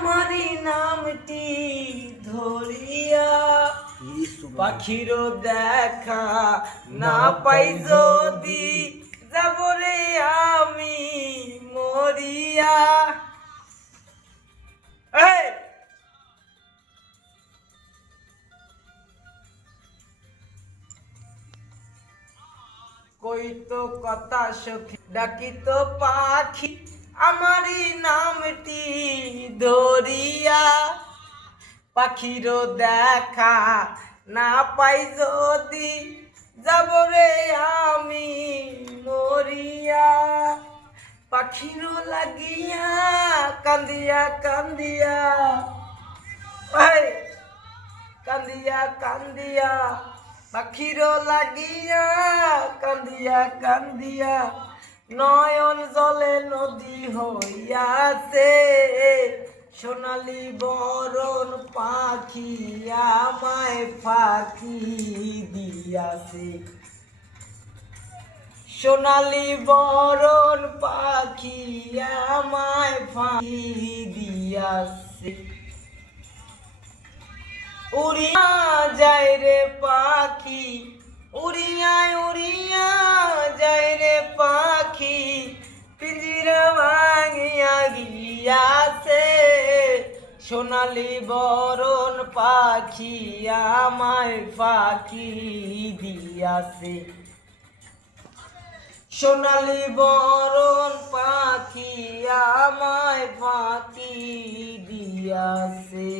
আমারি নামটি ধরিয়া পাখির দেখা না পাই যদি যাব রে আমি মরিয়া। কইতো কথা সখী ডাকিতো পাখি আমারি নামটি ধরিয়া পাখির দেখা না পাই যদি যাব রে আমি মরিয়া। পাখির লাগিয়া কান্দিয়া কান্দিয়া কান্দিয়া কান্দিয়া পাখির লাগিয়া কান্দিয়া কান্দিয়া নয়ন জলে নদী হইয়াছে। সোনালি বরণ পাখি আমায় ফাঁকি দিয়াছে। সোনালি বরণ পাখি আমায় ফাঁকি দিয়াছে। উড়িয়া যায় রে পাখি উড়িয়া উড়িয়া যায় রে পাখি পিঞ্জিরা ভাঙিয়া গিয়াছে। সোনালি বরণ পাখি আমায় ফাঁকি দিয়াছে। সোনালি বরণ পাখি আমায় ফাঁকি দিয়াছে।